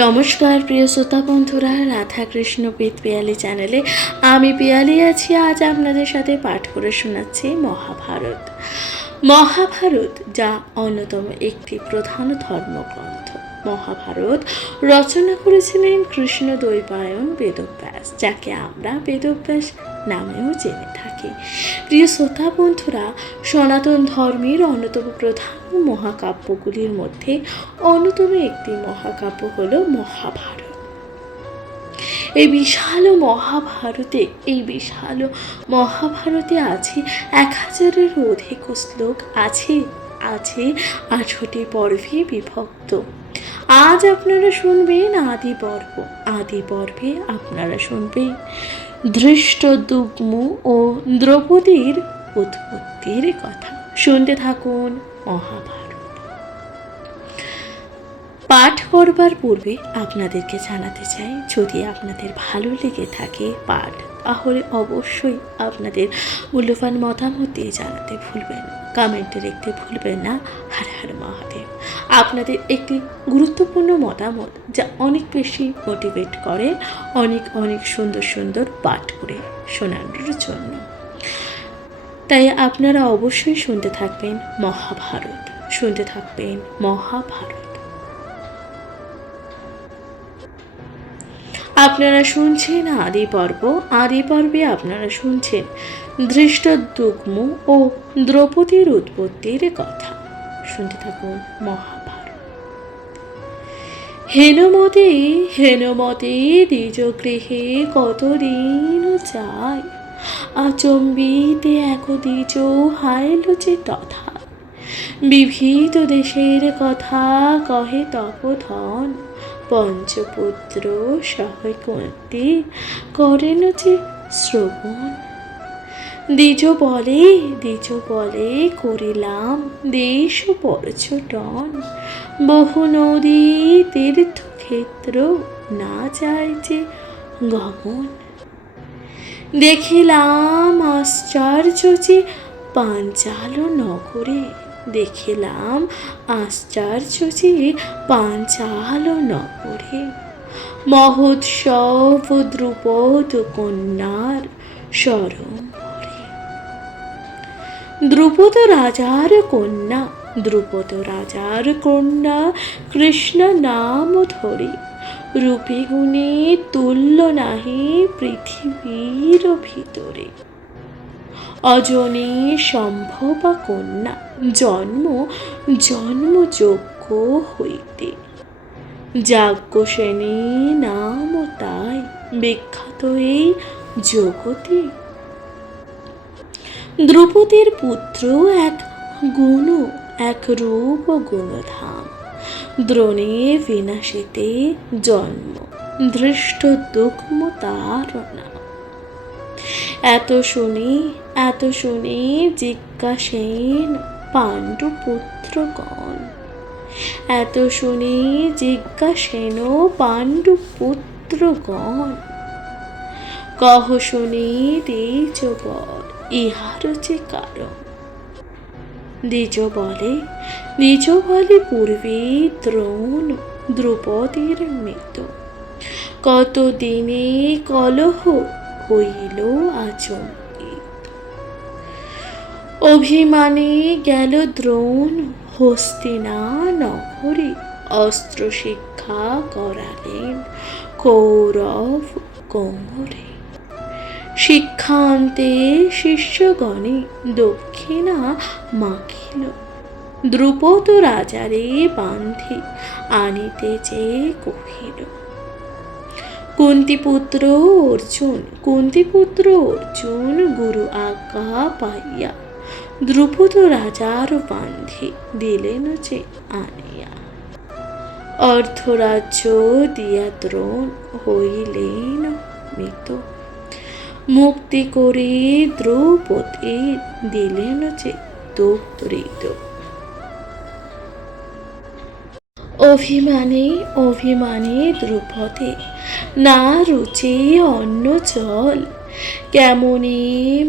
নমস্কার প্রিয় শ্রোতা বন্ধুরা, রাধা কৃষ্ণ পিত পিয়ালি চ্যানেলে আমি পিয়ালি আছি। আজ আপনাদের সাথে পাঠ করে শোনাচ্ছি মহাভারত। মহাভারত যা অন্যতম একটি প্রধান ধর্মগ্রন্থ। মহাভারত রচনা করেছিলেন কৃষ্ণদ্বৈপায়ন বেদব্যাস, যাকে আমরা বেদব্যাস নামেও জেনে থাকি। প্রিয় শ্রোতা বন্ধুরা, সনাতন ধর্মের অন্যতম প্রধান মহাকাব্যগুলির মধ্যে অন্যতম একটি মহাকাব্য হল মহাভারত। এই বিশাল মহাভারতে আছে 1000-এরও অধিক শ্লোক, আছে 8টি পর্বে বিভক্ত। আজ আপনারা শুনবেন আদি পর্বে আপনারা শুনবেন ধৃষ্টদ্যুম্ন ও দ্রৌপদীর উৎপত্তির কথা। শুনতে থাকুন মহাভারত। পাঠ করবার পূর্বে আপনাদেরকে জানাতে চাই, যদি আপনাদের ভালো লেগে থাকে পাঠ, তাহলে অবশ্যই আপনাদের মূল্যবান মতামত দিয়ে জানাতে ভুলবেন না, কমেন্টে লিখতে ভুলবেন না। হর হর মহাদেব। আপনাদের একটি গুরুত্বপূর্ণ মতামত যা অনেক বেশি মোটিভেট করে অনেক সুন্দর পাঠ করে শোনানোর জন্য। তাই আপনারা অবশ্যই শুনতে থাকবেন মহাভারত। আপনারা শুনছেন আদি পর্বে আপনারা শুনছেন ধৃষ্টদ্যুম্ন ও দ্রৌপদীর উৎপত্তির কথা। শুনতে থাকুন মহাভারত। হেনমতে নিজ গৃহে কতদিন যায়, আচম্বিতে এক দ্বিজ হাইল যে তথা। বিবিধ দেশের কথা কহে তপোধন, পঞ্চপুত্র সহে কুন্তি করেন যে শ্রবণ। দ্বিজ বলে করিলাম দেশ পর্যটন, বহু নদী তীর্থক্ষেত্র না যায় যে গমন। দেখিলাম আশ্চর্য যে পাঞ্চাল নগরে, মহোৎসব দ্রুপদ কন্যার সরোবরে। দ্রুপদ রাজার কন্যা কৃষ্ণ নাম ধরে, রূপে গুণে তুল্য নাহি পৃথিবীর ভিতরে। অজনে সম্ভবা কন্যা জন্মযোগ্য হইতে, যাজ্ঞসেনী নাম তাই বিখ্যাত এই জগতে। দ্রৌপদীর পুত্র এক রূপ গুণধাম, দ্রোণে বিনাশিতে জন্ম, ধৃষ্টদ্যুম্ন তার নাম। এত শুনে জিজ্ঞাসেন পাণ্ডুপুত্রগণ, কহ শুনি দ্বিজ বল ইহার যে কারণ। দ্বিজ বলে পূর্বে দ্রোণ দ্রৌপদীর মৃত, কত দিনে কলহ হইল আচম্বিত। অভিমানে গেল দ্রোণ হস্তিনা নগরে, অস্ত্র শিক্ষা করালেন কৌরব কোমরে। শিক্ষান্তে শিষ্যগণে দক্ষিণা মাখিল, দ্রুপদ রাজারে বান্ধি আনিতে যে কহিল। কুন্তিপুত্র অর্জুন গুরু আজ্ঞা পাইয়া, দ্রুপদ রাজার বান্ধি দিলেন যে আনিয়া। অর্ধরাজ্য দিয়া দ্রোণ হইলেন মৃত, মুক্তি করে দ্রৌপদী দিলেন যে দরিদ্র। অভিমানে দ্রৌপদী না রুচে অন্ন জল, কেমনে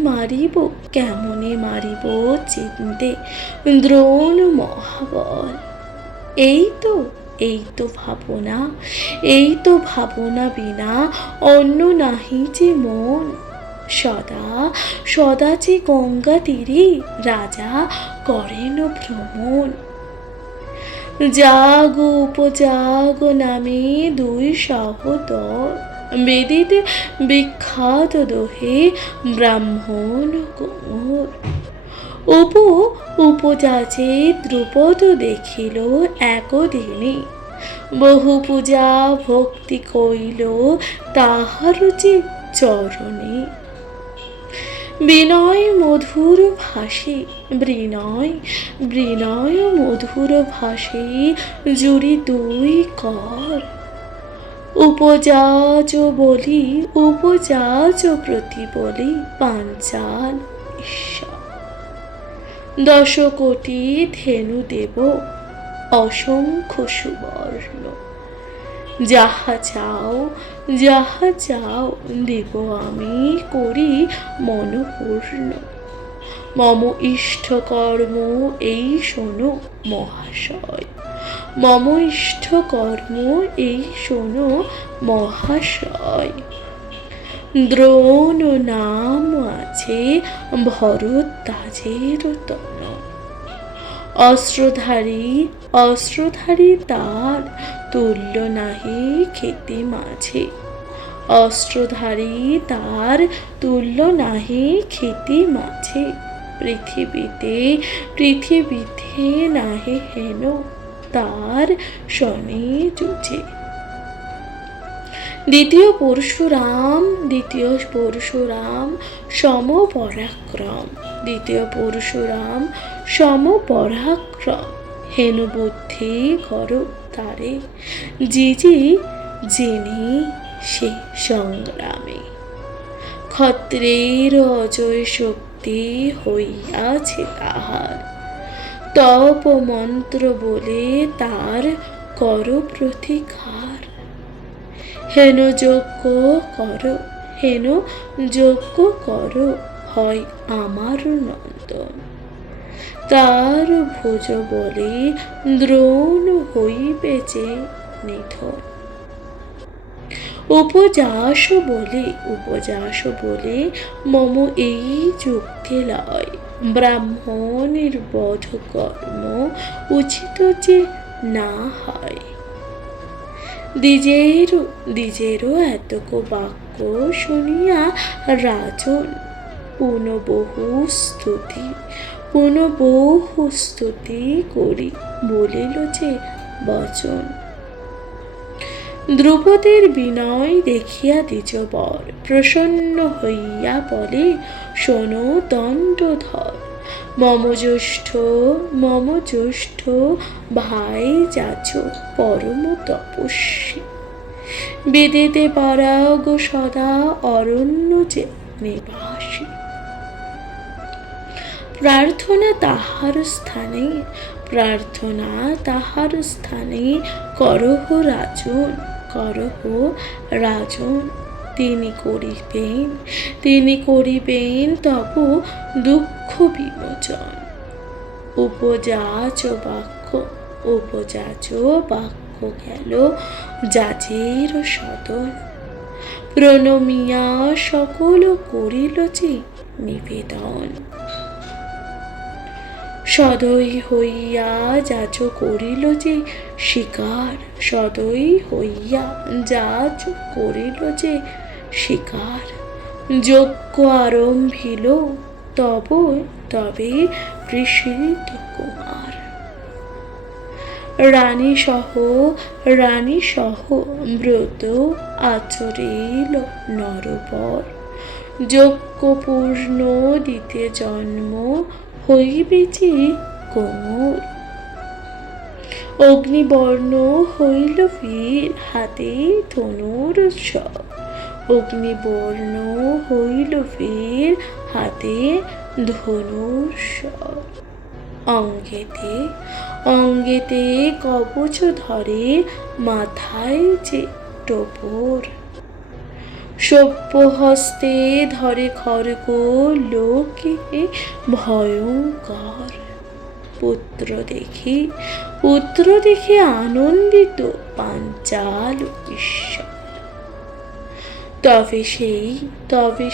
মারিব চিন্তে দ্রোণ মহাবল। এই তো এই তো ভাবনা, এই তো ভাবনা বিনা অন্য নাহি যে মন। সদা সদা যে গঙ্গা তীরে রাজা করেন ভ্রমণ। জাগো উপজাগো নামে দুই সহোদর, বেদিতে বিখ্যাত দোহে ব্রাহ্মণ কুমোর। উপজাচে দ্রুপদ দেখিল একদিনে, বহু পূজা ভক্তি কইল তাহার যে চরণে। বিনয় মধুর ভাষে বিনয় মধুর ভাষে জুড়ি দুই কর। উপজাচ প্রতি বলি পাঞ্চাল ঈশ্বর। 10 কোটি ধেনু দেব অসংখ্য সুবর্ণ, যাহা চাও দেব আমি করি মনপূর্ণ। মম ইষ্ট কর্ম এই শোনো মহাশয়, মম ইষ্ট কর্ম এই শোনো মহাশয়। দ্রোণ নাম আছে ভরদ্বাজের তন, অস্ত্রধারী তার তুল্য নাহি ক্ষেতে মাঝে। অস্ত্রধারী তার তুল্য নাহি ক্ষেতে মাঝে। পৃথিবীতে নাহি হেন তার শনে যুঝে। দ্বিতীয় পরশুরাম সম পরাক্রম। হেন বুদ্ধি করো তারে যিনি সে সংগ্রামে। ক্ষত্রের অজয় শক্তি হইয়াছে তাহার, তপ মন্ত্র বলে তার কর প্রতিকার। হেন যজ্ঞ করো হয় আমার নন্দন, তার ভোজ বলে দ্রোণ হইবে যে নিধন। উপজাস বলে মম এই যুক্তি লয়, ব্রাহ্মণের বধ কর্ম উচিত যে না হয়। দ্বিজেরও এতক বাক্য শুনিয়া রাজন পুনঃ বহু স্তুতি করি বলিল যে বচন। দ্রুপদের বিনয় দেখিয়া দ্বিজবর প্রসন্ন হইয়া বলে, শোনো দণ্ডধর, মম জ্যেষ্ঠ ভাই যাচ পরম তপস্বী। বেদেতে পরাগ সদা অরণ্য যে নিবাসী। প্রার্থনা তাহার স্থানে করহ রাজন। তিনি করিবেন তব দুঃখ বিমোচন। উপজাচ বাক্য গেল যাজের সদন, প্রণমিয়া সকল করিল যে নিবেদন। সদয় হইয়া যাচ করিল যে স্বীকার। যজ্ঞ আরম্ভিল তবে প্রসীদ কুমার। রানী সহ ব্রত আচরিল নরবর, যজ্ঞ পূর্ণ দিতে জন্ম হইবে যে কোমর। অগ্নিবর্ণ হইল বীর হাতে ধনুর স্বর, অঙ্গেতে কবচ ধরে মাথায় যে টোপর। সভ্য হস্তে ধরে খড়গ লোকে ভয়ঙ্কর, পুত্র দেখে আনন্দিত পাঞ্চাল ঈশ্বর। তবে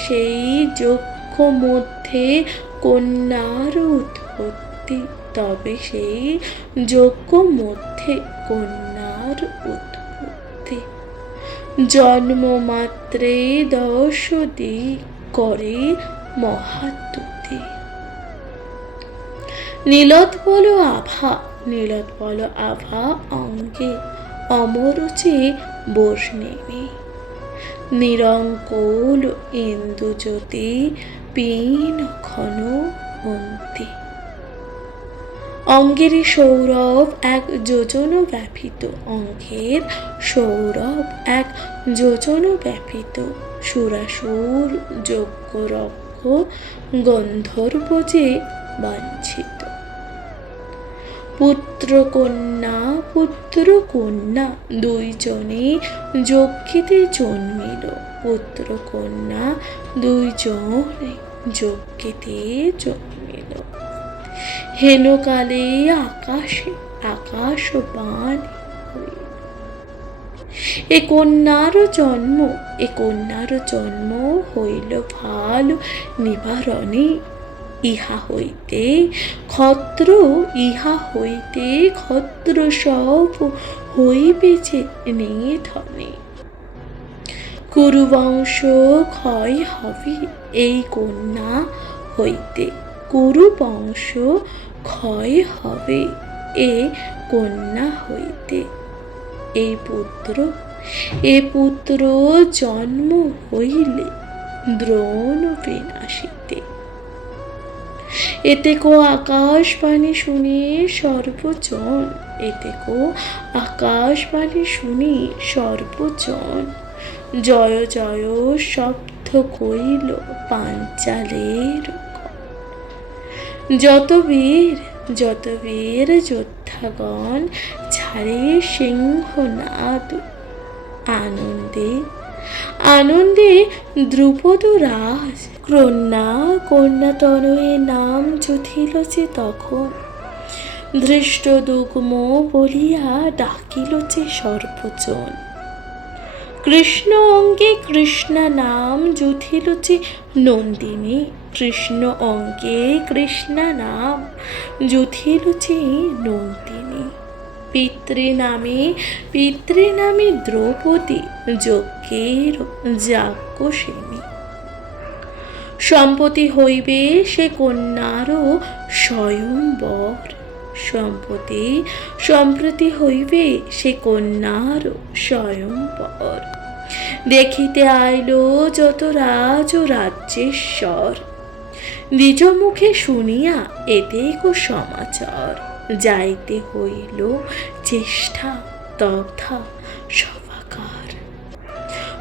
সেই যজ্ঞ মধ্যে কন্যার উৎপত্তি, জন্ম মাত্রে 10 দিক করে মহাতুতি। নীলোৎপল আভা অঙ্গে অমরুচি বর্ণিনী, নিরঙ্কুল ইন্দুজ্যোতি পীন ঘন অন্তি। অঙ্গের সৌরভ এক যোজন ব্যাপিত, সুরাসুর যজ্ঞরক্ষ গন্ধর্ব যে বাঞ্ছিত। পুত্র কন্যা দুইজনে যজ্ঞেতে জন্মিল। হেনকালে আকাশ বাণ হইল। এ কন্যার জন্ম হইল ভালো নিবারণে, ইহা হইতে ক্ষত্র সব হইবে যে নিধনে। কুরুবংশ ক্ষয় হবে এই কন্যা হইতে, এ পুত্র জন্ম হইলে দ্রোণ বিনাশিতে। এতেকো আকাশবাণী শুনি সর্বজন, জয় জয় শব্দ কইল পাঞ্চালের। যত বীর যোদ্ধাগণ ছাড়ে সিংহনাদ, আনন্দে দ্রুপদ রাজ কন্যাতনয়ে নাম যুথিল যে তখন। ধৃষ্টদ্যুগ্ম বলিয়া ডাকিল যে সর্বজন। কৃষ্ণ অঙ্গে কৃষ্ণা নাম যুথিল যে নন্দিনী, পিতৃনামে দ্রৌপদী যজ্ঞের যাজ্ঞসেনী। সম্প্রতি হইবে সে কন্যারও স্বয়ম্বর। দেখিতে আইল যত রাজ ও রাজ্যেশ্বর, নিজ মুখে শুনিয়া এতেক সমাচার। যাইতে হইল চেষ্টা তথা সভাকার।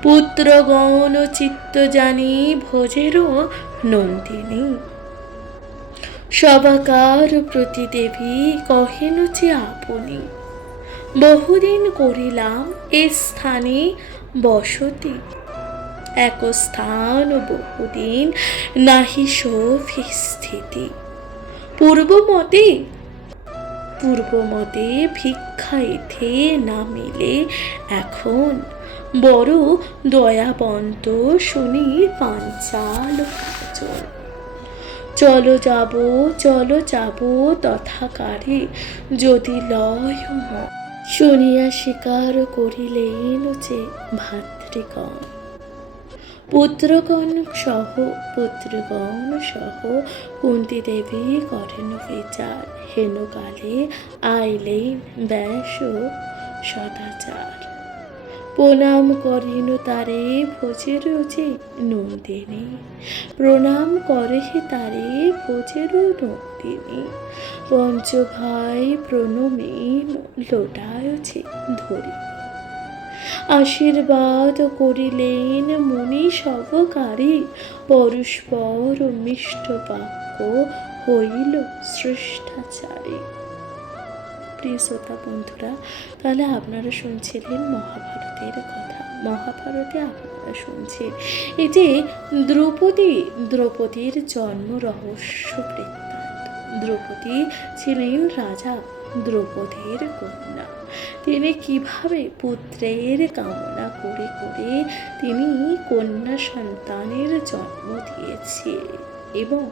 পুত্রগণ চিত্ত জানি ভোজের নন্দিনী, সভাকার প্রতি দেবী কহেন যে আপনি। বহুদিন করিলাম এ স্থানে বসতি, এক স্থান বহুদিন নাহি শোভে স্থিতি। পূর্বমতে ভিক্ষা এথে না মিলে এখন, বড় দয়াবন্ত শুনি পাঞ্চাল কাজল। চলো যাব তথাকারে যদি লয় মন, শুনিয়া স্বীকার করিলেন যে ভাতৃগণ। পুত্রগণ সহ কুন্তী দেবী করেন বিচার, হেনকালে আইলেন ব্যাস সদাচার। প্রণাম করেন তারে ভোজের যে নন্দিনী, পঞ্চভাই প্রণমে লোটায় যে ধরি। আশীর্বাদ করিলেন মুনি সহকারী, পরস্পর মিষ্ট বাক্য হইল শিষ্টাচারী। প্রিয় শ্রোতা বন্ধুরা, তাহলে আপনারা শুনছিলেন মহাভারতের কথা। মহাভারতে আপনারা শুনছেন এই যে দ্রৌপদীর জন্ম রহস্য বৃত্তান্ত। দ্রৌপদী ছিলেন রাজা দ্রৌপদীর কন্যা। তিনি কিভাবে পুত্রের কামনা করে করে তিনি কন্যা সন্তানের জন্ম দিয়েছিলেন এবং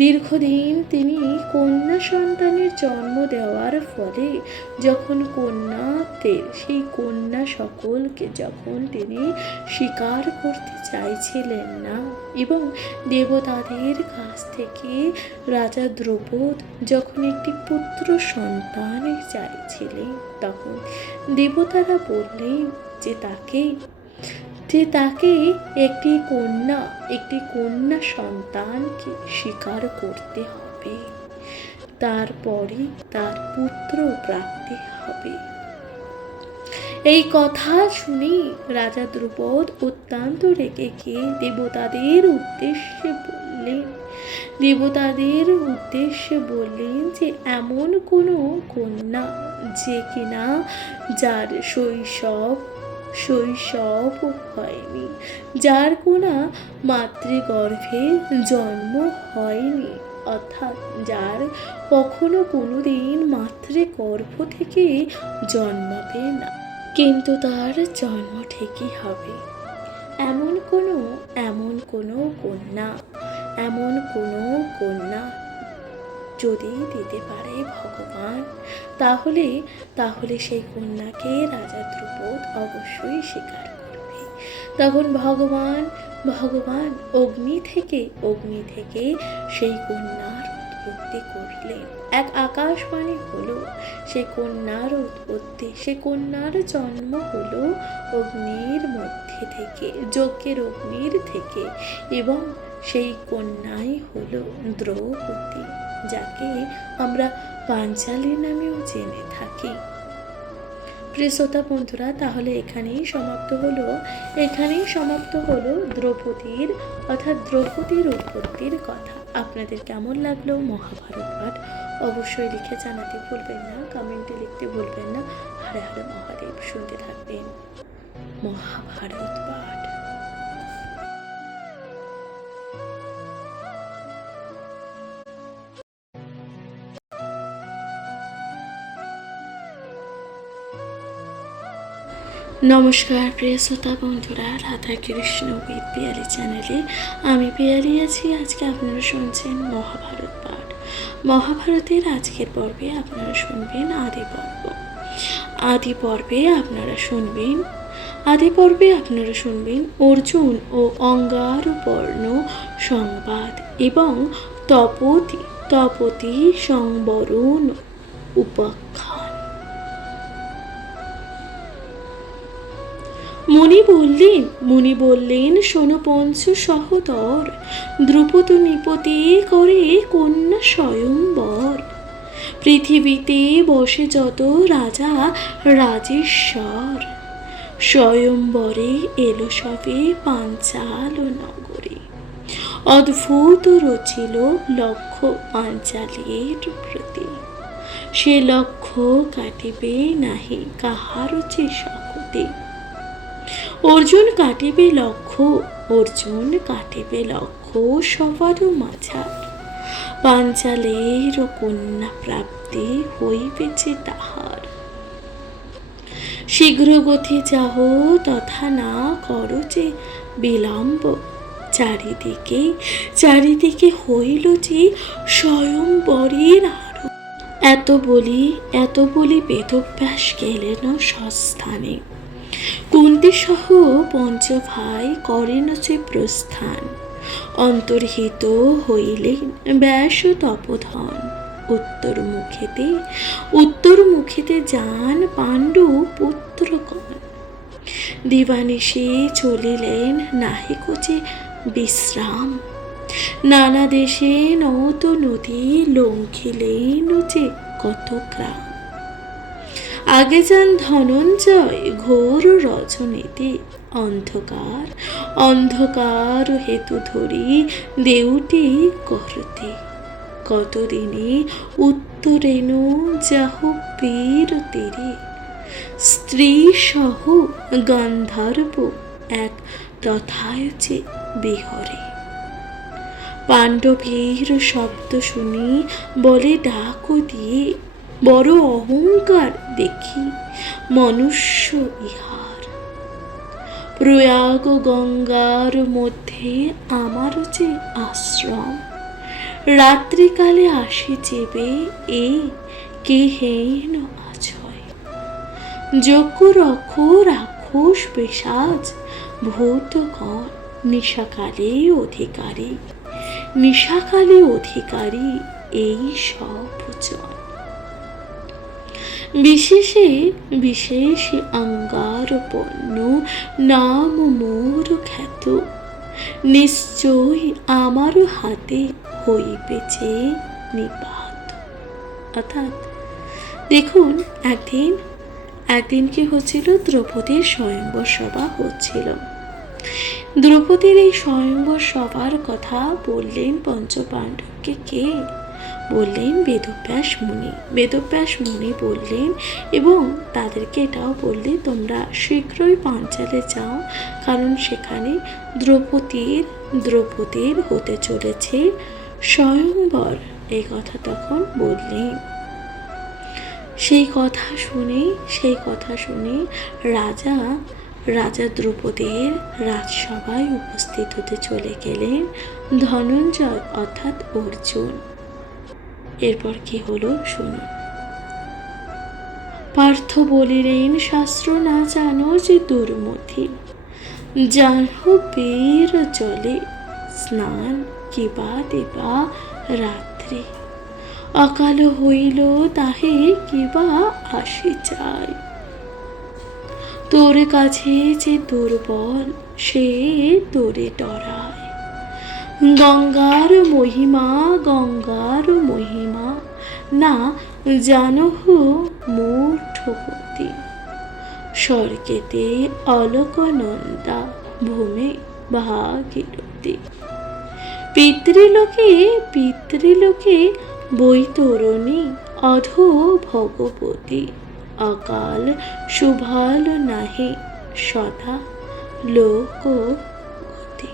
দীর্ঘদিন তিনি কন্যা সন্তানের জন্ম দেওয়ার ফলে যখন কন্যাদের সেই কন্যা সকলকে যখন তিনি স্বীকার করতে চাইছিলেন না এবং দেবতাদের কাছ থেকে রাজা দ্রৌপদ যখন একটি পুত্র সন্তান চাইছিলেন, তখন দেবতারা বললেন যে তাকে একটি কন্যা সন্তানকে স্বীকার করতে হবে, তারপরে তার পুত্র প্রাপ্তি হবে। এই কথা শুনে রাজা দ্রুপদ অত্যন্ত রেগে গিয়ে দেবতাদের উদ্দেশ্যে বললেন যে এমন কোনো কন্যা যে কিনা যার শৈশব হয়নি, যার কোনো মাতৃগর্ভে জন্ম হয়নি, অর্থাৎ যার কখনো কোনোদিন মাতৃগর্ভ থেকে জন্মাবে না, কিন্তু তার জন্ম ঠিকই হবে, এমন কোনো কন্যা যদি দিতে পারে ভগবান, তাহলে সেই কন্যাকে রাজা দ্রুপদ অবশ্যই স্বীকার করবে। তখন ভগবান অগ্নি থেকে সেই কন্যার উৎপত্তি করলেন। এক আকাশবাণী হলো, সেই কন্যার উৎপত্তি, সে কন্যার জন্ম হলো অগ্নির মধ্যে থেকে, যজ্ঞের অগ্নির থেকে, এবং সেই কন্যাই হলো দ্রৌপদী, যাকে আমরা পাঞ্চালী নামেও জেনে থাকি। প্রিয় শ্রোতা বন্ধুরা, তাহলে এখানেই সমাপ্ত হলো দ্রৌপদীর উৎপত্তির কথা। আপনাদের কেমন লাগলো মহাভারত পাঠ অবশ্যই লিখে জানাতে ভুলবেন না, কমেন্টে লিখতে ভুলবেন না। হরে হরে মহাদেব। শুনতে থাকবেন মহাভারত পাঠ। নমস্কার প্রিয় শ্রোতা বন্ধুরা, রাধা কৃষ্ণ উইথ পিয়ালি চ্যানেলে আমি পিয়ালি আছি। আজকে আপনারা শুনছেন মহাভারত পাঠ। মহাভারতের আজকের পর্বে আপনারা শুনবেন আদি পর্বে আপনারা শুনবেন অর্জুন ও অঙ্গার বর্ণ সংবাদ এবং তপতি সংবরণ উপাখ্যান। মুনি বললেন শোনো পঞ্চ সহোদর, দ্রুপদ নিপতি করে কন্যা স্বয়ম্বর। পৃথিবীতে বসে যত রাজা রাজেশ্বর, স্বয়ম্বরে এলো সবে পাঞ্চাল নগরে। অদ্ভুত রচিল লক্ষ্য পাঞ্চালের প্রতি, সে লক্ষ্য কাটিবে নাহি কাহার যে শকতে। অর্জুন কাটিবে লক্ষ্য সবার মাঝার, পাঞ্চালের কন্যা প্রাপ্তি হইবেছে তাহার। শীঘ্র গতি যাহ তথা না করো যে বিলম্ব, চারিদিকে হইল যে স্বয়ম্বরের আরো। এত বলি বেদব্যাস গেলেন স্বস্থানে, কুন্তি সহ পঞ্চ ভাই করেন যে প্রস্থান। অন্তর্হিত হইলেন ব্যাস তপোধন, উত্তর মুখেতে যান পাণ্ডু পুত্রগণ। দিবানিশি চলিলেন নাহিক যে বিশ্রাম, নানা দেশে নত নদী লঙ্ঘিলেন যে কত গ্রাম। আগে যান ধনঞ্জয় ঘোর রজনীতে, অন্ধকার হেতু ধরি দেউটি করতে। কতদিনে উত্তরেণু যাহ বীর তীরে, স্ত্রী সহ গন্ধর্ব এক তথায় যে বিহরে। পাণ্ডবের শব্দ শুনি বলে ডাকো দিয়ে, বড় অহংকার দেখি মনুষ্য ইহার। প্রয়াগ গঙ্গার মধ্যে আমার যে আশ্রম, রাত্রিকালে আসি চেবে এ কে হেন আছয়। যজ্ঞ রক্ষ রাক্ষস পেশাচ ভূতগণ নিশাকালে অধিকারী, নিশাকালে অধিকারী এই সব জন। বিশেষে বিশেষে অঙ্গার পণ্য নাম মোর খ্যাত, নিশ্চয় আমার হাতে হইবেছে নিপাত। অর্থাৎ দেখুন, একদিন কি হচ্ছিল, দ্রৌপদীর স্বয়ংবর সভা হচ্ছিল। দ্রৌপদীর এই স্বয়ংবর সভার কথা বললেন পঞ্চপাণ্ডবকে কে? বললেন বেদব্যাস মুনি। বেদব্যাস মুনি বললেন এবং তাদেরকে এটাও বললেন তোমরা শীঘ্রই পাঞ্চালে যাও, কারণ সেখানে দ্রৌপদীর হতে চলেছে স্বয়ংবর। এই কথা তখন বললেন। সেই কথা শুনে রাজা দ্রৌপদীর রাজসভায় উপস্থিত হতে চলে গেলেন ধনঞ্জয় অর্থাৎ অর্জুন। এরপর কি হলো শুনুন। পার্থ বলিলেন, শাস্ত্র না জানো যে দুর্মতি, জাহ্নবীর জলে স্নান কিবা দেবা রাত্রে, অকাল হইল তাহে কিবা আসি চায়। তোর কাছে যে দুর্বল সে তোরে ডরায়, গঙ্গার মহিমা না জানহ মূঢ়গতি। স্বর্গেতে অলকনন্দা ভূমে ভাগীরথী, পিতৃলোকে বৈতরণী অধো ভগবতী। অকাল শুভাল নাহি সদা লোকগতি।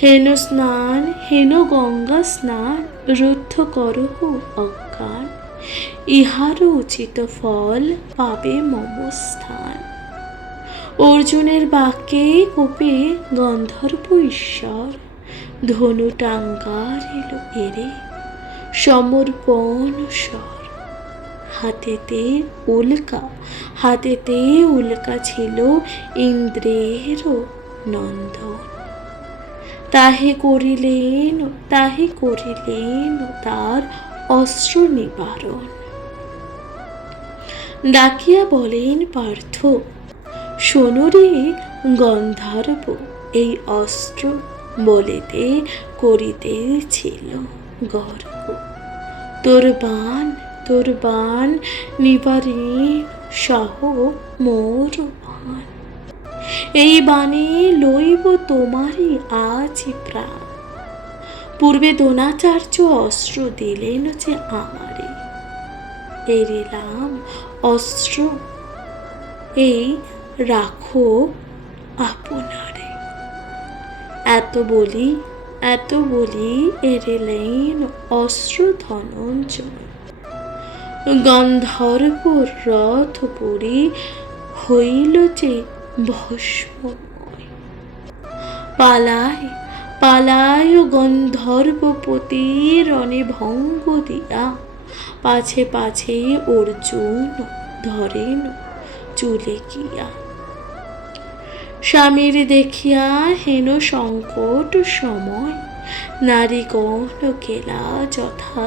হেন গঙ্গা স্নান রুদ্ধ করহ অজ্ঞান, ইহার উচিত ফল পাবে মম স্থান। অর্জুনের বাক্যে কোপে গন্ধর্ব ঈশ্বর, ধনু টাঙ্গার এলো এরে সমর্পণ স্বর। হাতেতে উল্কা ছিল ইন্দ্রের নন্দন, তাহে করিলেন তার অস্ত্র নিবারণ। ডাকিয়া বলেন পার্থ, শোনো রে গন্ধর্ব, এই অস্ত্র বলিতে করিতেছিল গর্ব। তোর বাণ নিবারণ সহ মোর বাণ, এই বাণে লইব তোমারই আজ প্রাণ। পূর্বে দ্রোণাচার্য অস্ত্র দিলেন যে আমারে, এরিলাম অস্ত্র এই রাখো আপনারে। এত বলি এরিলেন অস্ত্র ধনঞ্জয়। গন্ধর্ব রথ পুরি হইল যে ভস্মময়। পালায় গন্ধর্বপতি রণে ভঙ্গ দিয়া, পাছে অর্জুন ধরেন চুলে গিয়া। স্বামীর দেখিয়া হেন সংকট সময়, নারীগণ কেলা যথা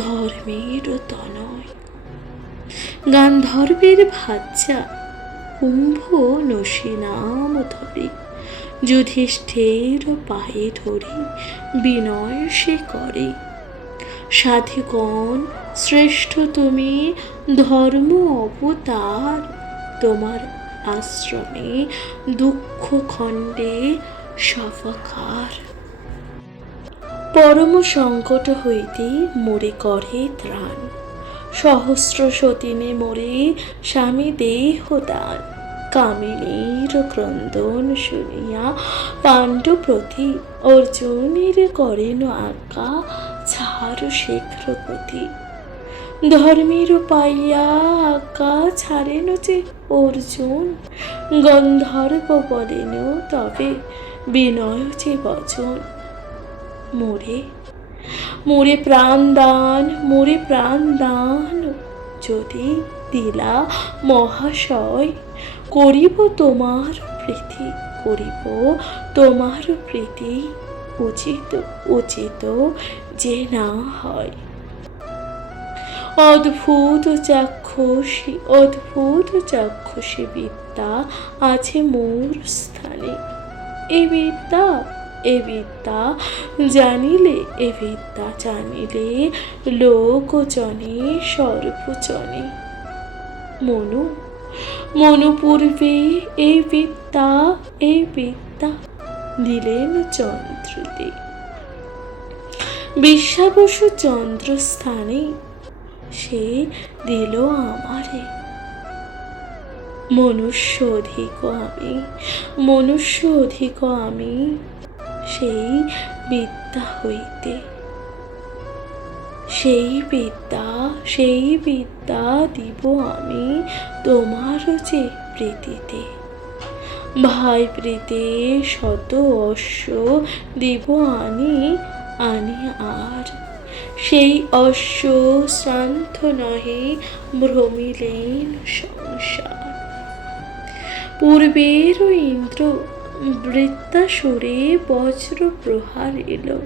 ধর্মের তনয়। গান্ধর্বের ভাজ্যা কুম্ভ নসী নাম ধরি, যুধিষ্ঠির পায়ে ধরি বিনয় সে করে। সাধুগণ শ্রেষ্ঠ তুমি ধর্ম অবতার, তোমার আশ্রমে দুঃখ খণ্ডে সফকার। পরম সংকট হইতে মোরে করে ত্রাণ, সহস্র সতিনে মোরে স্বামী দেহ দান। কামিনীর ক্রন্দন শুনিয়া পাণ্ডু প্রতি অর্জুনের করেন আজ্ঞা ছাড় শীঘ্র গতি। ধর্মের পাইয়া আজ্ঞা ছাড়েন যে অর্জুন, গন্ধর্ব বলেন তবে বিনয় যে বচন। মোরে মোরে প্রাণদান, মোরে প্রাণদান যদি দিলা মহাশয়, করিব তোমার প্রীতি, করিব তোমার প্রীতি। উচিত উচিত যে না হয়। অদ্ভুত চাক্ষুষী, অদ্ভুত চাক্ষুষী বিদ্যা আছে মোর স্থানে। এ বিদ্যা, এ বিদ্যা জানিলে, এ বিদ্যা জানিলে লোকজনে সর্বজনে। মনু মনু পূর্বে এই বিদ্যা, এই বিদ্যা দিলেন চন্দ্রদে। বিশ্বাবসু চন্দ্রস্থানে সে দিল আমারে। মনুষ্য অধিক আমি, মনুষ্য অধিক আমি সেই বিদ্যা হইতে। সেই বিদ্যা, সেই বিদ্যা দিব আমি তোমার যে প্রীতিতে। ভাই প্রীতে শত অশ্ব দিব আনি, আনি আর সেই অশ্ব শ্রান্ত নহে ভ্রমিলেন সংসার। পূর্বের ইন্দ্র বৃত্তাসুরে বজ্র প্রহার এলো,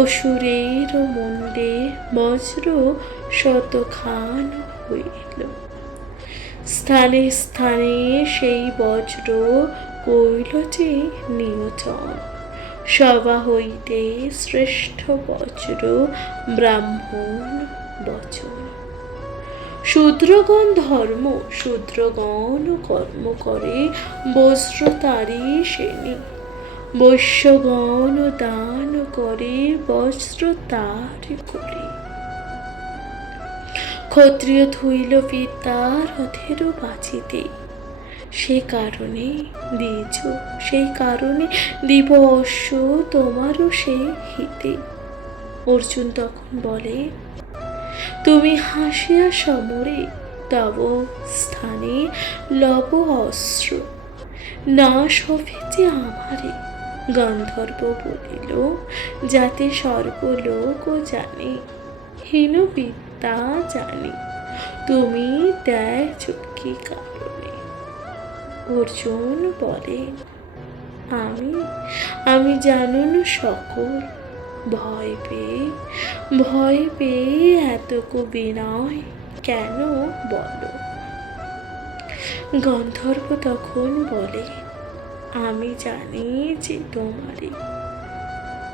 অসুরের মুন্ডে বজ্র শতখান হইল। স্থানে স্থানে সেই বজ্র কইল যে নিয়োজন, সভা হইতে শ্রেষ্ঠ বজ্র ব্রাহ্মণ বচন। শূদ্রগণ ধর্ম, শূদ্রগণ কর্ম করে বজ্র তারি শ্রেণী। বৈশ্যগণ দান করে বজ্র তার করে। ক্ষত্রিয় থইল পিতা রথের বাজিতে, সে কারণে দিয়েছ, সেই কারণে দিব অশ্ব তোমারও সে হিতে। অর্জুন তখন বলে, তুমি হাসিয়া সমরে তব স্থানে লব অস্ত্র, নাশ হবে যে আমারে। গন্ধর্ব বলিল, যাতে সর্বলোক জানে, হীন বিদ্যা জানি তুমি দেয় কি কারণে। অর্জুন বলেন, আমি আমি জানুন সকল, ভয় পেয়ে, ভয় পেয়ে এতকু বিনয় কেন বলো। গন্ধর্ব তখন বলে, আমি জানি যে তোমারে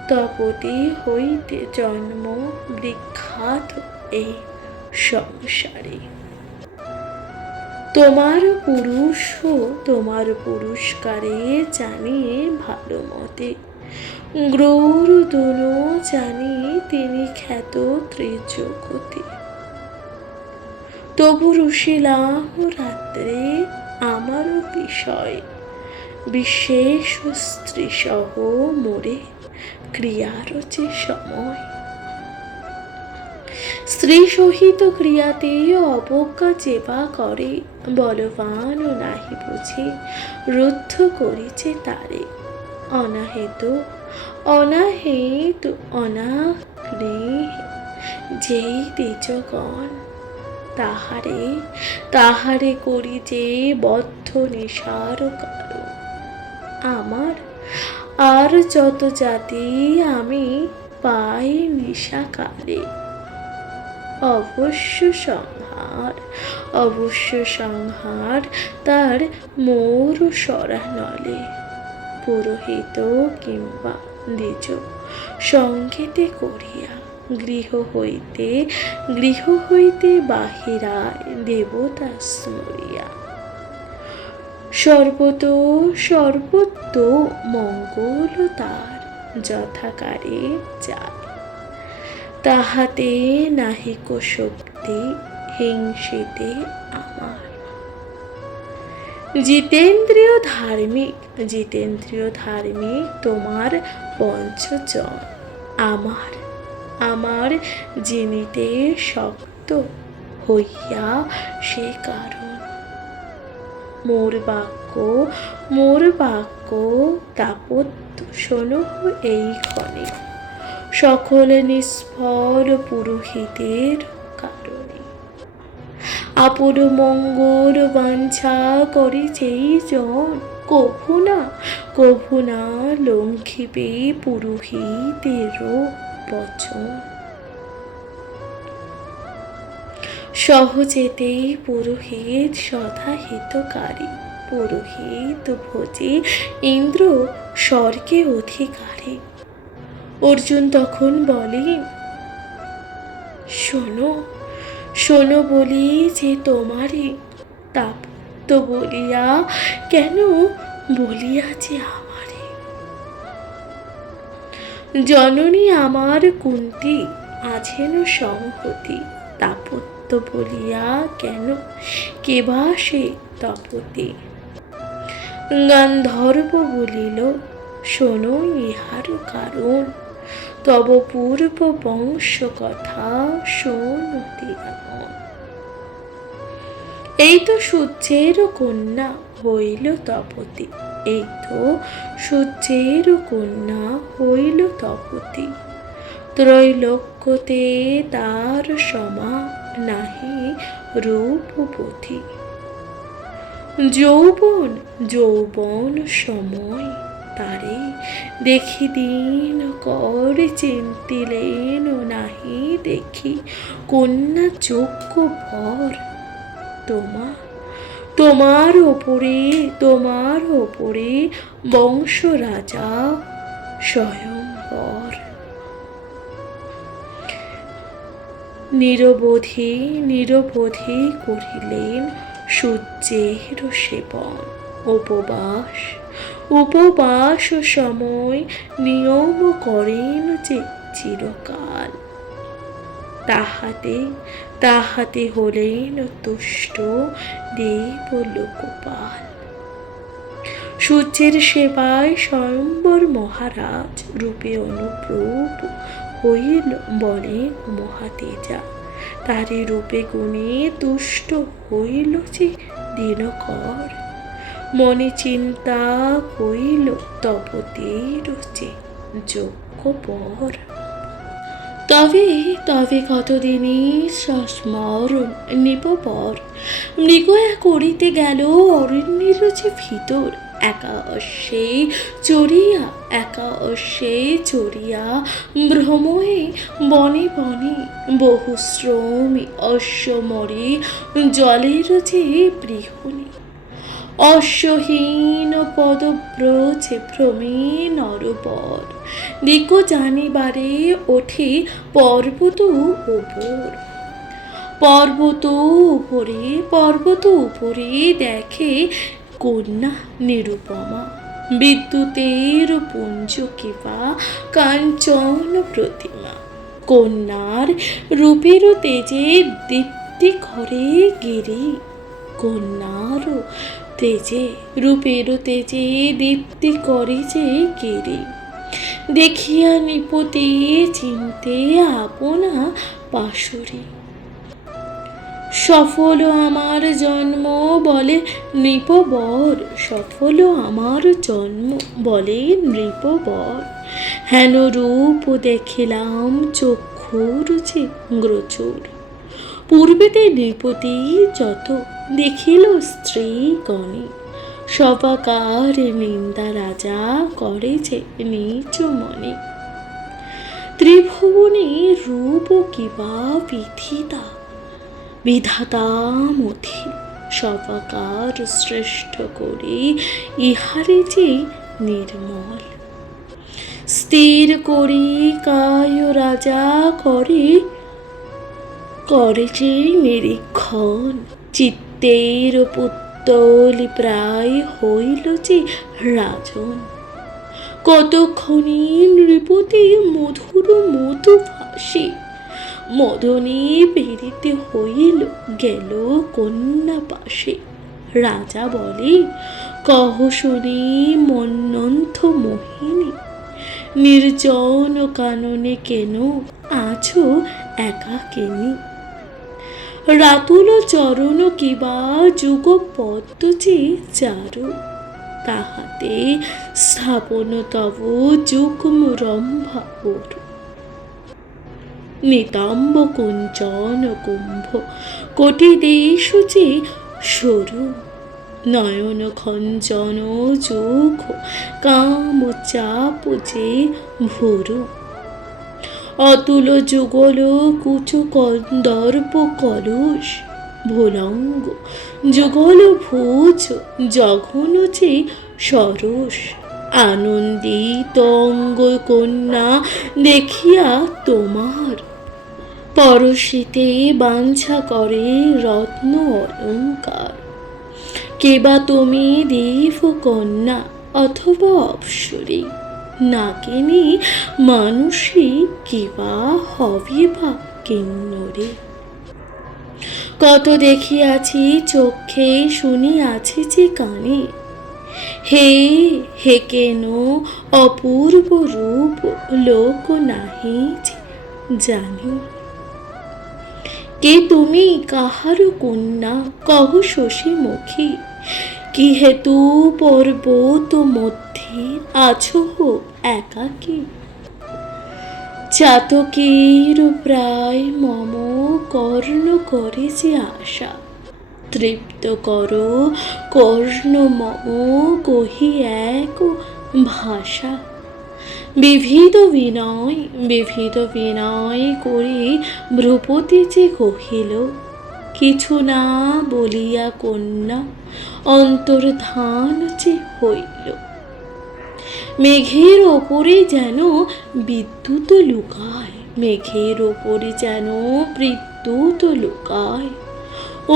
তপতি হইতে জন্ম বিখ্যাত এই সংসারে। তোমার পুরুষ ও তোমার পুরস্কারে জানি ভালো মতে, গ্রৌরদন জানি তিনি খ্যাত ত্রিজগতে। তবু রুশিলাম রাত্রে আমার বিষয়, বিশেষ স্ত্রী সহ মোরে ক্রিয়ার যে সময়। স্ত্রী সহিত ক্রিয়াতে অবজ্ঞা যেবা করে, বলবান নাহি বুঝে রুদ্ধ করিছে তারে। অনাহেতু অনাহেতু অনাগ্নেহ যেই দ্বিজগণ, তাহারে তাহারে করি যে বদ্ধ নিশার কারণ। আমার আর যত জাতি আমি পাই নিশাকালে, অবশ্য সংহার, অবশ্য সংহার তার মোর সরানলে। পুরোহিত কিংবা দ্বিজ সংকেতে করিয়া, গৃহ হইতে বাহিরায় দেবতা স্মরিয়া। সর্বত মঙ্গল তার যথাকারে যায়, তাহাতে নাহিক শক্তি হিংসিতে আমার। জিতেন্দ্রীয় ধার্মিক, জিতেন্দ্রীয় ধার্মিক তোমার পঞ্চজন। আমার আমার জিনিতে শক্ত হইয়া সে কারণ। মোর বাক্য তাপত্য শোনো এই ক্ষণে, সকল নিষ্ফল পুরোহিতের কারণে। আপন মঙ্গল বাঞ্ছা করে যেই জন, কভু না লঙ্ঘিবে পুরোহিতেরও বচন। সহজেতেই পুরোহিত সদা হিতকারী, পুরোহিত ভোজে ইন্দ্র স্বর্গে অধিকারী। অর্জুন তখন বলে, শোনো বলি যে তোমারই তাপত্য বলিয়া, কেন বলিয়া যে আমারে। জননী আমার কুন্তী আছেন সংহতি, তাপত্য বলিয়া কেন কেবা সে তপতি। গান্ধর্ব বলিল, শোনো ইহার কারণ, তব পূর্ব বংশ কথা শোনতে এমন। এই তো সূর্যের কন্যা হইল তপতি, এই তো সূর্যের কন্যা হইল তপতি। ত্রৈলোক্যতে তার সমা নাহি রূপবতী। যৌবন সময় তারে দেখি দিন কর, চিন্তিলেন নাহি দেখি কন্যা যোগ্য ভর। তোমার ওপরে বংশ রাজা স্বয়ংবর। নিরবধি করিলেন সূর্যের সেবন। উপবাস সময় নিয়ম করেন যে চিরকাল। তাহাতে হলেন তুষ্ট দেব লোকপাল। সূর্যের সেবায় স্বয়ম্বর মহারাজ রূপে অনুপ্রূপ হইল বলেন মহাতেজা। তারি রূপে গুণে তুষ্ট হইল যে দিনকর। মনে চিন্তা হইল তপতির যে যোগ্য পর। তবে কতদিনই সস্মরণ নিপপর। মৃগ করিতে গেল অরণ্যের যে ভিতর। একা অশ্বে চড়িয়া ভ্রময়ে বনে বহুশ্রমী অশ্ব মরে জলের যে বৃহণী। অশ্বহীন পদব্রজে ভ্রমে নরবর। দিক জানিবারে ওঠে পর্বত উপরে দেখে কন্যা নিরুপমা। বিদ্যুতের পুঞ্জ কিবা কাঞ্চন প্রতিমা। কন্যার রূপের তেজে দীপ্তি করে গিরি। কন্যার রূপের তেজে দীপ্তি করে যে গিরি। দেখিয়া নৃপতি চিনতে আপনা পাশরি। সফল আমার জন্ম বলে নৃপবর, সফল আমার জন্ম বলে নৃপবর। হেন রূপ দেখিলাম চক্ষুর যে গ্রচুর। পূর্বেতে নৃপতি যত দেখিল স্ত্রী গণে। সবাকার নিন্দা রাজা করে যে নিজ মনে। ত্রিভুবনে রূপ কিবা বিধাতা মথি। সবাকার শ্রেষ্ঠ করে ইহারে যে নির্মল। স্থির করি কায় রাজা করে যে নিরীক্ষণ। চিত্তের পুত্তলি প্রায় হইল যে রাজন। কতক্ষণে নৃপতি মধুর মধু ভাসে। মদনে পেরিতে হইল গেল কন্যা পাশে। রাজা বলে, কহ শুনি মন্যন্থ মোহিনী, নির্জন কাননে কেন আছো একাকিনী। রাতুল চরণ কিবা যুগ পদ্মচে চারু, তাহাতে স্থাপন তব যুগ্ম রম্ভা ওরু। নিতাম্ব কুঞ্চন কুম্ভ কোটি দেশুচে সরু, নয়ন খঞ্চন চোখ কাম চাপ যে ভরু। অতুল যুগল কুচ কন্দর্প কলস, ভোলঙ্গ যুগল ভোজ জঘন যে সরস। আনন্দিত অঙ্গ কন্যা দেখিয়া তোমার, পরশিতে বাঞ্ছা করে রত্ন অলঙ্কার। কেবা তুমি দেব কন্যা অথবা অপ্সরী, নাকিনী মানুষী কিবা হবে বা কিন্নরে। কত দেখিয়াছি চক্ষে শুনিয়াছি যে কানে, হে হে কেন অপূর্ব রূপ লোক নাহি যে জানি। কে তুমি কাহার কন্যা কহ শশীমুখী, কি হেতু পর্বত মধ্যে আছো একাকী। চাতকের প্রায় মম কর্ণ করে যে আশা, তৃপ্ত করো কর্ণ মম কহি এক ভাষা। বিবিধ বিনয় করে ভ্রূপতি যে কহিল, কিছু না বলিয়া কন্যা অন্তর্ধান যে হইল। মেঘের ওপরে যেন বিদ্যুৎ লুকায়, মেঘের ওপরে যেন বিদ্যুৎ লুকায়।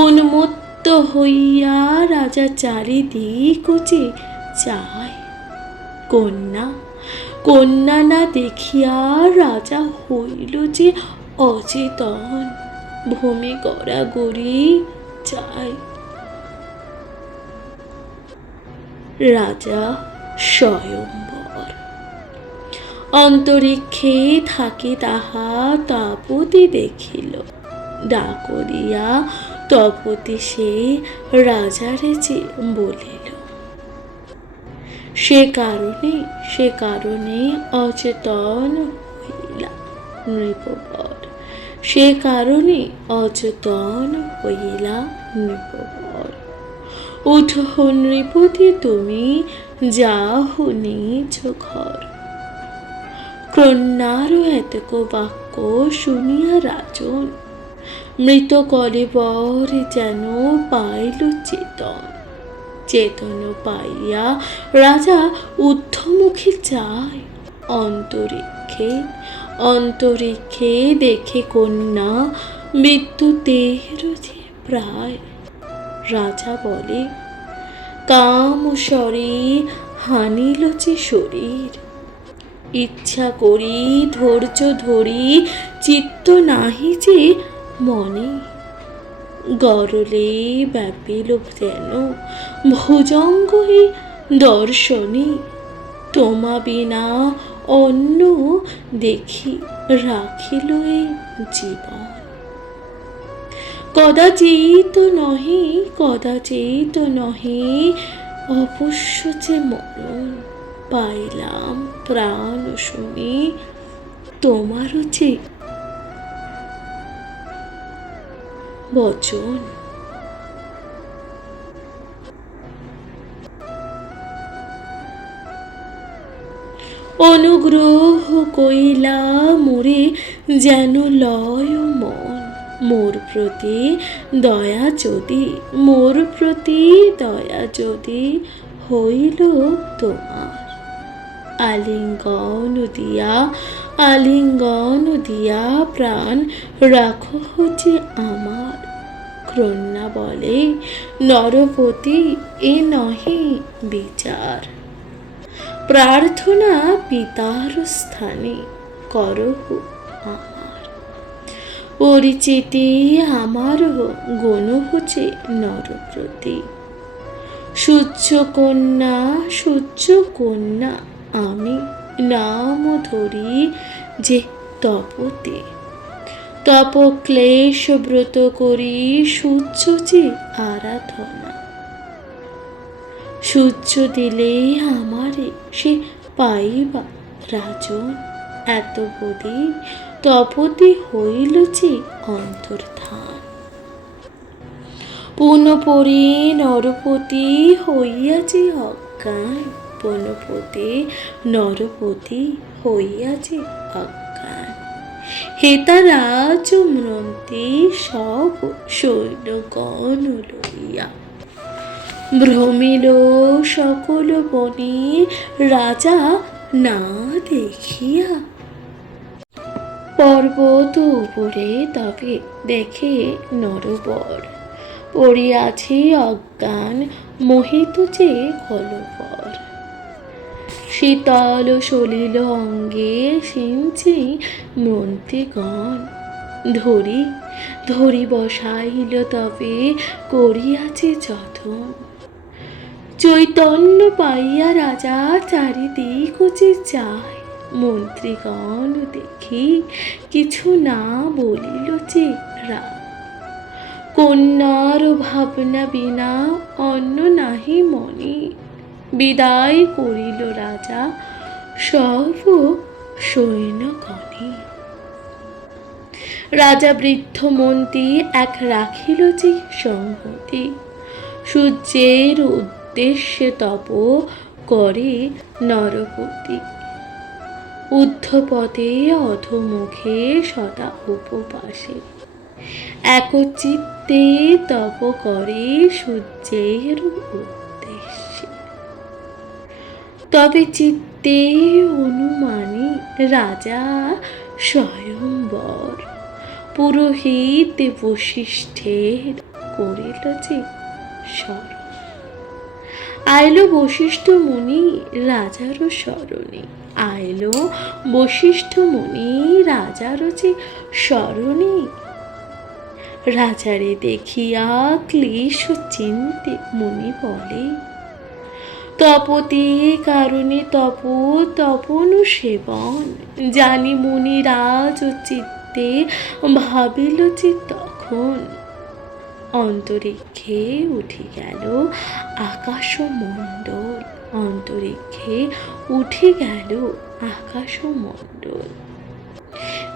উন্মত্ত হইয়া রাজা চারিদিক যে চায়, কন্যা না দেখিয়া রাজা হইল যে অচেতন, ভূমি গড়াগড়ি যায়। রাজা স্বয়ম্বর। অন্তরিক্ষে থাকি তাহা তাপতি দেখিল, ডাক দিয়া তপতি সে রাজারে যে বলিল। সে কারণে অচেতন হইলা নৃপবর, সে কারণে অচেতন হইলা নৃপবর। উঠহ নৃপতি তুমি যাহ নিজ ঘর। কন্যার এতক বাক্য শুনিয়া রাজন, মৃত কলেবর যেন পাইল চেতন পাইয়া রাজা ঊর্ধ্বমুখী যায়। অন্তরিক্ষে দেখে কন্যা বিদ্যুতের যে প্রায়। রাজা বলে, কাম স্বরে হানিল যে শরীর, ইচ্ছা করি ধৈর্য ধরি চিত্ত নাহি যে মনে। গরলে ব্যাপিল যেন ভুজঙ্গ দর্শনে, তোমা বিনা অন্য দেখি রাখিল এ জীবন। কদাচিত নহে অবশ্য যে মরণ, পাইলাম প্রাণ শুনি তোমারও যে বচন। অনুগ্রহ কইলা মোরে যেন লয় মন, মোর প্রতি দয়া যদি হইল তোমার। আলিঙ্গন দিয়া প্রাণ রাখো যে আমার। কন্যা বলে, নরপতি এ নহে বিচার, প্রার্থনা পিতার স্থানে করহু আমার। পরিচিতি আমার গণ হচ্ছে নরপ্রতি, সূর্য কন্যা আমি, নাম ধরি যে তপতে। তপ ক্লেশ ব্রত করি, সূর্য যে আরাধনা। সূর্য দিলে আমারে সে পাইবা রাজন, এত বলি তপতি হইল যে অন্তর্ধান। পুনপরি নরপতি হইয়া যে অজ্ঞান, পুনপতি নরপতি হইয়া যে অজ্ঞান। হেতারাজ ম্রন্তি সব সৈন্যগণ লইয়া, ভ্রমিল সকল বনে রাজা না দেখিয়া। পর্বত উপরে তবে দেখে নরবর, পড়িয়াছে অজ্ঞান মোহিত যে কলবর। শীতল সলিল অঙ্গে সিঞ্চি মন্ত্রীগণ, ধরি ধরি বসাইল তবে করিয়াছে যতন। চৈতন্য পাইয়া রাজা চারিদিক যে যায়, মন্ত্রীগণ দেখি কিছু না বলিল যে রাম। কন্যার ভাবনা বিনা অন্য নাহি মনে, বিদায় করিল রাজা সব সৈন্যগণে। রাজা বৃদ্ধ মন্ত্রী এক রাখিল যে সংহতি, সূর্যের উদ্দেশ্যে তপ করে নরপতি। ঊর্ধ্বপদে অধোমুখে সদা উপবাসে, একচিত্তে তপ করে সূর্যের উদ্দেশ্যে। তবে চিত্তে অনুমানে রাজা স্বয়ম্বর, পুরোহিত বশিষ্ঠের করিল যে স্মরণ। আইল বশিষ্ঠ মুনি রাজার স্মরণে, আইল বশিষ্ঠ মুনি রাজার যে স্মরণে। রাজারে দেখিয়া ক্লেশ চিন্তে মুনি বলে, তপতি কারণে তপনু সেবন। জানি মুনি রাজ চিত্তে ভাবিল যে তখন, অন্তরিক্ষে উঠি গেল আকাশমণ্ডল, অন্তরিক্ষে উঠি গেল আকাশমণ্ডল।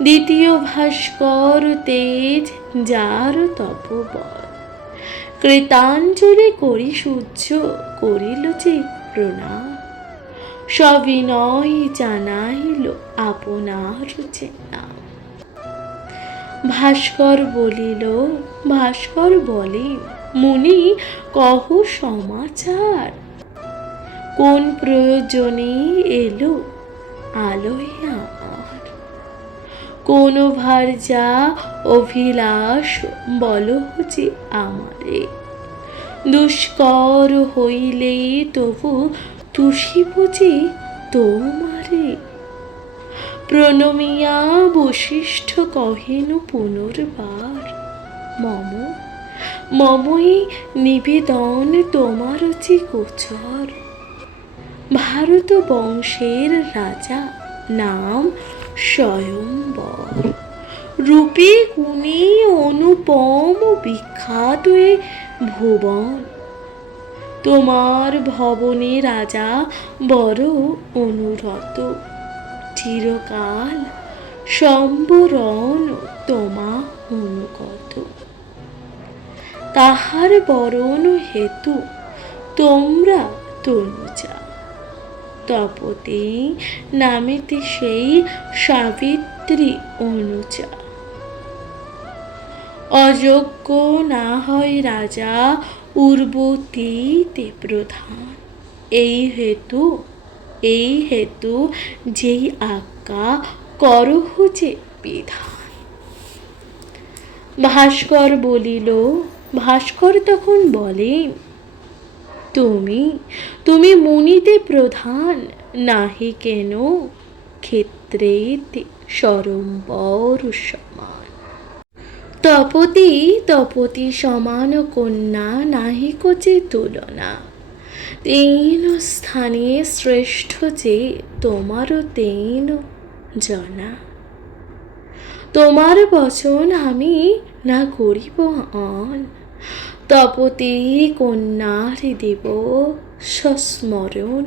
দ্বিতীয় ভাস্কর তেজ যার তপবল, কৃতাঞ্জলি করি সূর্য করিল যে প্রণাম। সবিনয় জানাইল আপনার যে নাম। ভাস্কর বলে, মুনি কহ সমাচার, কোন প্রয়োজনে এলো আলোয় আমার। কোন ভার্যা অভিলাষ বলো যে আমারে, দুষ্কর হইলে তবু তুষিব যে তোমারে। প্রণমিয়া বশিষ্ঠ কহেন পুনর্বার, মমই নিবেদন তোমার যে গোচর। ভারত বংশের রাজা নাম স্বয়ম্বর, রূপে গুণে অনুপম বিখ্যাত এ ভুবন। তোমার ভবনে রাজা বড় অনুরত, চিরকাল সম্বরণ তোমা অনুগত। তাহার বরণ হেতু তোমরা তনুজা, তপতে নামেতে সেই সাবিত্রী অনুজা। অযোগ্য না হয় রাজা উর্বতীতে প্রধান, এই হেতু যেই আজ্ঞা করহ যে বিধান। ভাস্কর তখন বলেন, তুমি মুনিতে প্রধান, নাহি কেন ক্ষেত্রেতে স্বয়ম্বর সমান। তপতি সমান কন্যা নাহি কোচে তুলনা, তেন স্থানে শ্রেষ্ঠ যে তোমারও তেন জনা। তোমার বচন আমি না করিব অন, তপতে কন্যার দেব সস্মরণ।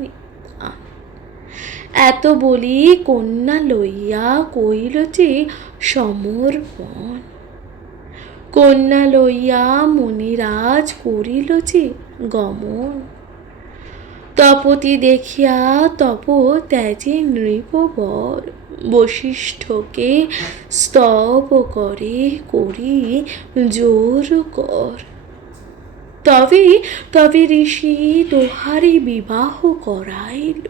এত বলি কন্যা লইয়া কইল যে সমর্পণ। কন্যা লইয়া মুনিরাজ করিল যে গমন। তপতি দেখিয়া তপ ত্যাজে নৃপবর, বশিষ্ঠকে স্তব করে করি জোর কর। তবে তবে ঋষি দোহারে বিবাহ করাইল,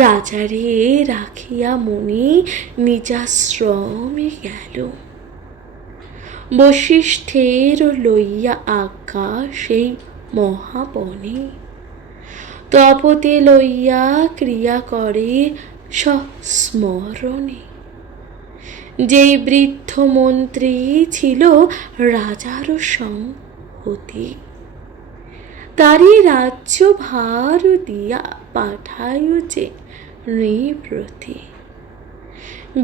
রাজারে রাখিয়া মুনি নিজাশ্রমে গেল। বশিষ্ঠের লইয়া আজ্ঞা সেই মহাবনে, তপতে লইয়া ক্রিয়া করে সস্মরণে। যেই বৃদ্ধ মন্ত্রী ছিল রাজার সংহতি, তারি রাজ্য ভার দিয়া পাঠায় যে নৃব্রতে।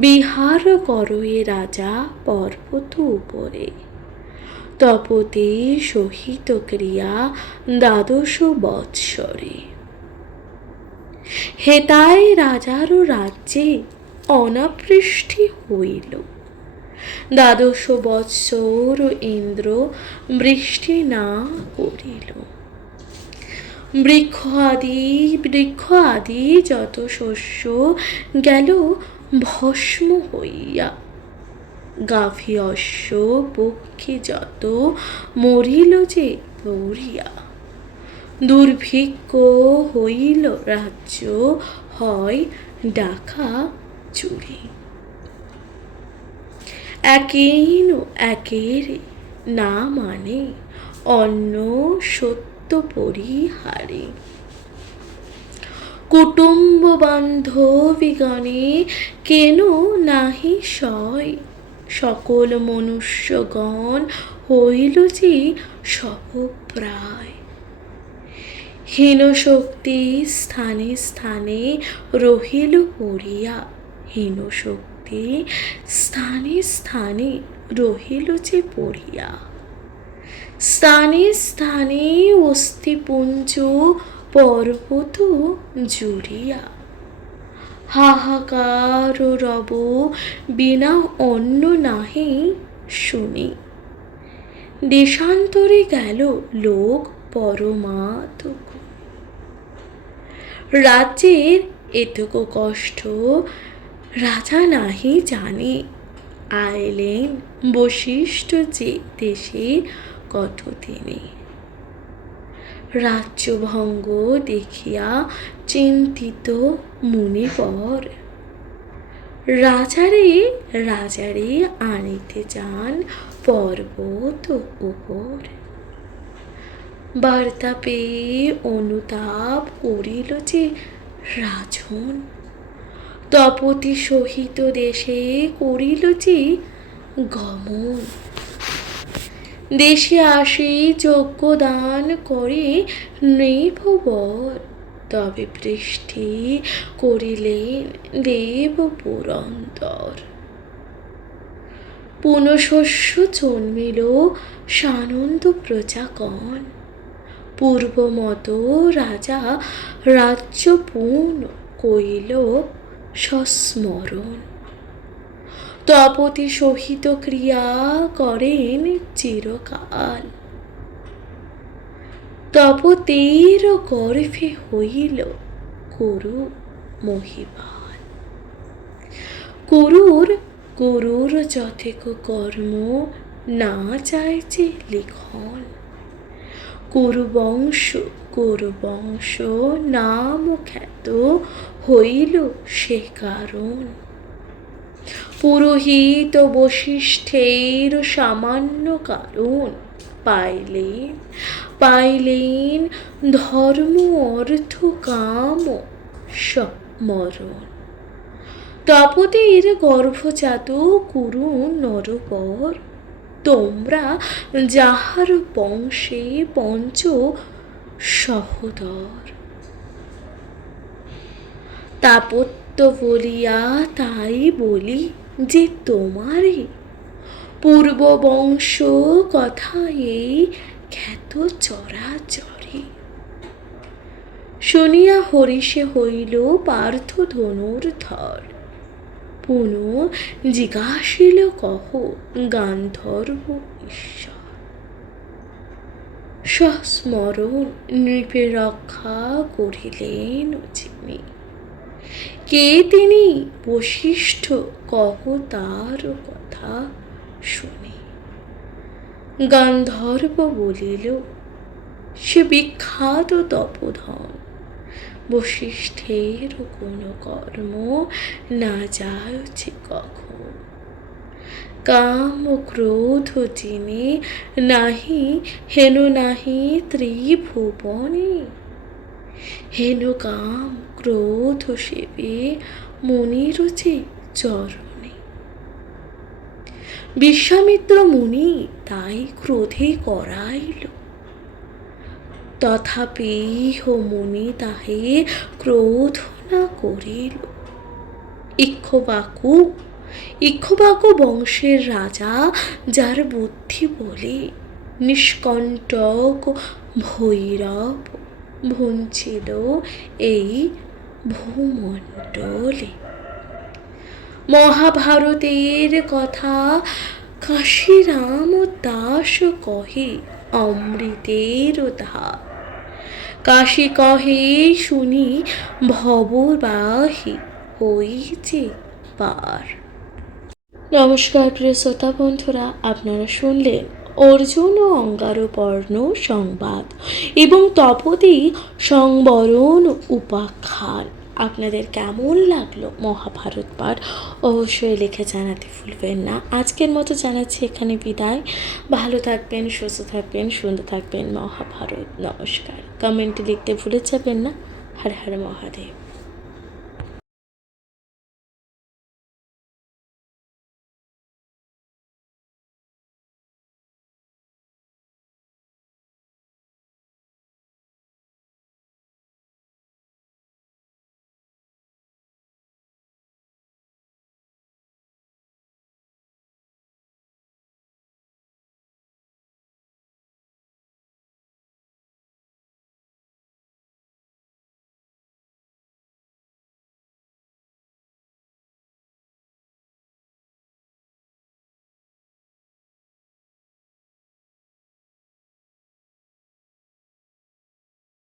বিহার করয়ে রাজা পর্বত উপরে, তপতে সহিত ক্রিয়া ১২ বৎসরে। হেতায় রাজার রাজ্যে অনাবৃষ্টি হইল, ১২ বৎসর ইন্দ্র বৃষ্টি না করিল। বৃক্ষ আদি যত শস্য গেল ভস্ম হইয়া, গাভী অশ্ব পক্ষী যত মরিল যে পড়িয়া। দুর্ভিক্ষ হইল রাজ্য হয় ডাকা চুরি। একেন একের না মানে অন্য সত্য পরিহারে। কুটুম্ব বান্ধবীগণে কেন নাহি সয়, সকল মনুষ্যগণ হইল যে শবপ্রায়। হীন শক্তি স্থানে স্থানে রহিল পড়িয়া, হীন শক্তি স্থানে স্থানে রহিল যে পড়িয়া। স্থানে স্থানে অস্থিপুঞ্জ পর্বত জুড়িয়া, হাহাকার রব বিনা অন্য নাহি শুনি। দেশান্তরে গেল লোক পরমাতক, রাজ্যের এতক কষ্ট রাজা নাহি জানে। আইলেন বশিষ্ঠ যে দেশে কত দিনে। রাজ্যভঙ্গ দেখিয়া চিন্তিত মুনিবর, রাজারে আনিতে যান পর্বত উপর। বার্তা পেয়ে অনুতাপ করিল যে রাজন, তপতি সহিত দেশে করিল যে গমন। দেশে আসি যজ্ঞদান করে নৃপবর, তবে বৃষ্টি করিলেন দেব পুরন্দর। পুনঃশস্য জন্মিল সানন্দ প্রজাগণ, পূর্বমত রাজা রাজ্য পূর্ণ কইল সস্মরণ। তপতি সহিত ক্রিয়া করেন চিরকাল, তপতের গর্ভে হইল কুরু মহিপাল। কুরুর যথেক কর্ম না চাইছে লিখন, কুরুবংশ নাম খ্যাত হইল সে কারণ। পুরোহিত বশিষ্ঠের সামান্য কারণ, পাইলেন ধর্ম অর্থ কাম মরণ। তপতের গর্ভজাত কুরু নরবর, তোমরা যাহার বংশে পঞ্চ সহোদর। তাপত্য বলিয়া তাই বলি যে তোমারে, পূর্ববংশ কথা এই খ্যাত চরাচরে। শুনিয়া হরিষে হইল পার্থ ধনুর্ধর, পুনঃ জিজ্ঞাসিল কহ গান্ধর্ব ঈশ্বর। সস্মরণ নৃপে রক্ষা করিলেন যিনি, কে তিনি বশিষ্ঠ কহ তার কথা শুনি। গান্ধর্ব বলিল সে বিখ্যাত তপোধন, বশিষ্ঠের কোন কর্ম না যায়ছে কখন। কাম ক্রোধ যিনি নাহি হেন নাহি ত্রিভুবনে, হেন কাম ক্রোধ সেবে মুনির যে চরণে। বিশ্বামিত্র মুনি তাই ক্রোধে করাইল, তথাপি মুনি তাহে ক্রোধ না করিল। ইক্ষ্বাকু বংশের রাজা, যার বুদ্ধি বলে নিষ্কণ্টক ভৈরব ভঞ্চিল এই ভূমণ্ডলে। মহাভারতের কথা কাশীরাম দাস কহে অমৃতের ধার, কাশী কহে শুনি ভববাহি হইছে পার। নমস্কার প্রিয় শ্রোতা বন্ধুরা, আপনারা শুনলেন অর্জুন ও অঙ্গারপর্ণ সংবাদ এবং তপোতি সংবরণ উপাখ্যান। আপনাদের কেমন লাগলো মহাভারত পাঠ অবশ্যই লিখে জানাতে ভুলবেন না। আজকের মতো জানাচ্ছি এখানে বিদায়। ভালো থাকবেন, সুস্থ থাকবেন, সুন্দর থাকবেন। মহাভারত নমস্কার। কমেন্টে লিখতে ভুলে যাবেন না। হর হর মহাদেব।